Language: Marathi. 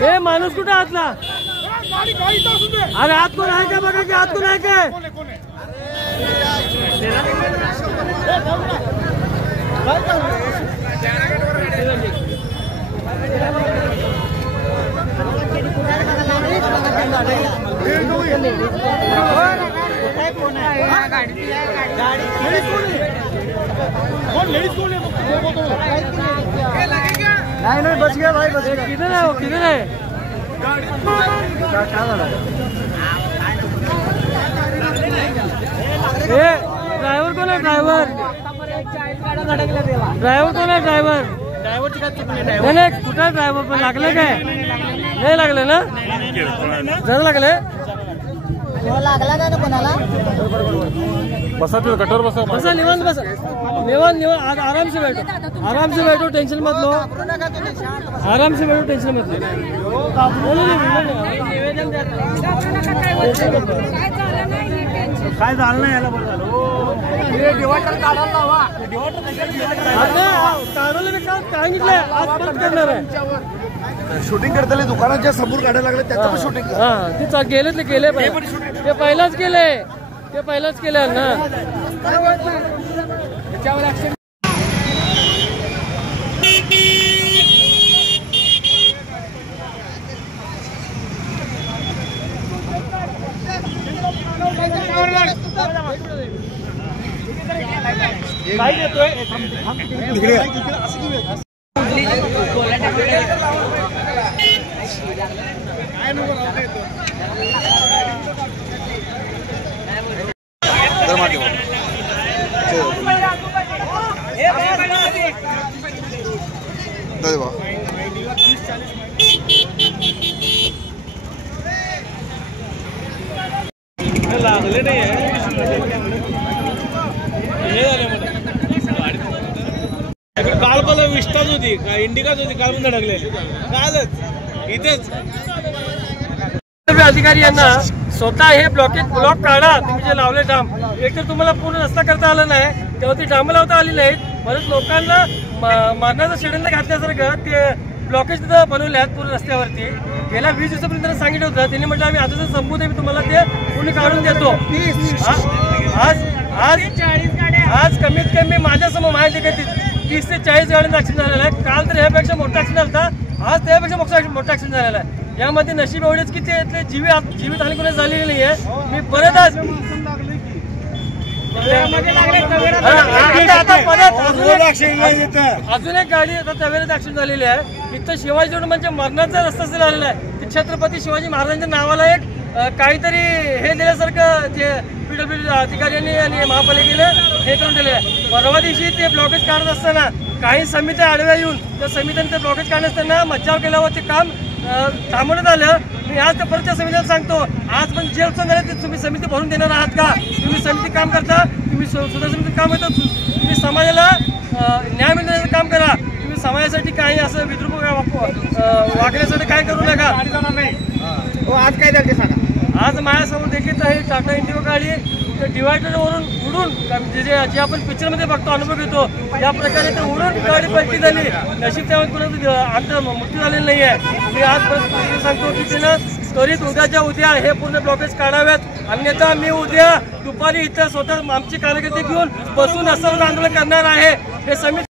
हे माणूस कुठे आतला? अरे आत कोण आहे का बघा की, आत कोण आहे काय? नहीं बच गया भाई, बच गया। किधर है वो, किधर है? ड्राइवर कौन है? ड्राइवर ड्राइवर कौन है? ड्राइवर नाही कुठं ड्रायव्हर पण लागले काय? नाही लागले ना? जरा लागले लागला का कोणाला? बसा तिथं कटोर बसा, बसा निवांत बसा, निवांत निवांत आराम से बैठो, आराम से बैठो, टेंशन मत लो, आराम से बैठो, टेंशन मत लो। काय झालं नाही याला, बरं झालं डिवायडर काढायला लावा, शूटिंग करताना दुकानाच्या समोर काढायला लागले, त्याचं शूटिंग ते गेले, ते गेले, ते पहिलाच केले, ते पहिलाच केले ना। काय देतोय लागले नाही आहे, काल पण विस्टाच होती का, इंडिकाच होती, काल पण धडकलेली, कालच इथेच। अधिकारी यांना स्वतः हे ब्लॉक काढा, तुम्ही जे लावले डाम, एक तर तुम्हाला पूर्ण रस्ता करता आला नाही, तेव्हा ती डाम लावता आली नाहीत, बरेच लोकांना मारण्याचं षडयंत्र घातल्यासारखं ते ब्लॉकेज तिथं बनवले आहेत पूर्ण रस्त्यावरती। गेल्या 20 दिवसापर्यंत त्यांना सांगितलं होतं, त्यांनी म्हटलं आम्ही आता संपू दे, मी तुम्हाला ते पूर्ण काढून देतो। आज कमीत कमी माझ्यासमोर माहिती आहे 30 ते 40 गाड्यांचा ऍक्सिडेंट झालेला आहे। काल तर ह्यापेक्षा मोठा ऍक्सिडेंट झाला, आज त्यापेक्षा मोठा ऍक्सिडेंट झालेला आहे। यामध्ये नशीब एवढेच की ते जीवित हानी कोणी झालेली नाही आहे। मी परत आज अजून एक गाडी आता तवेरात ऍक्सिडेंट झालेली आहे, इथं शिवाजी रोड म्हणजे मरणाचा रस्ता झालेला आहे। छत्रपती शिवाजी महाराजांच्या नावाला एक काहीतरी हे दिल्यासारखं जे पीडब्ल्यूडी अधिकाऱ्यांनी आणि महापालिकेने हे करून दिले आहे। परवा दिवशी ते ब्लॉकेज काढत असताना काही समित्या आडव्या येऊन त्या समित्याने ते ब्लॉकेज काढत असताना मज्जाव केल्यावर ते काम थांबवण्यात आलं। मी आज त्या परतच्या समितीला सांगतो, आज पण जे अडचण झाले ते तुम्ही समिती भरून देणार आहात का? तुम्ही समिती काम करता, तुम्ही सुधार समितीत काम करता, तुम्ही समाजाला न्याय मिळण्याचं काम करा, तुम्ही समाजासाठी काही असं विद्रूप वागण्यासाठी काय करू नका। आज काय झालं ते सांगा। आज माझ्यासमोर देखील आहे टाटा इंडिगो गाडी डिवायडरवरून उडून जे आपण पिक्चरमध्ये बघतो, अनुभव घेतो, या प्रकारे ते उडून गाडी पलटी झाली। नशीब त्यामध्ये कोणाचं अंतर मृत्यू झालेला नाही आहे। मी आज सांगतो की त्यानं त्वरित उद्याच्या उद्या हे पूर्ण ब्लॉकेज काढाव्यात, अन्यथा मी उद्या दुपारी इथं स्वतः आमचे कार्यकर्ते घेऊन बसून असं आंदोलन करणार आहे। हे समिती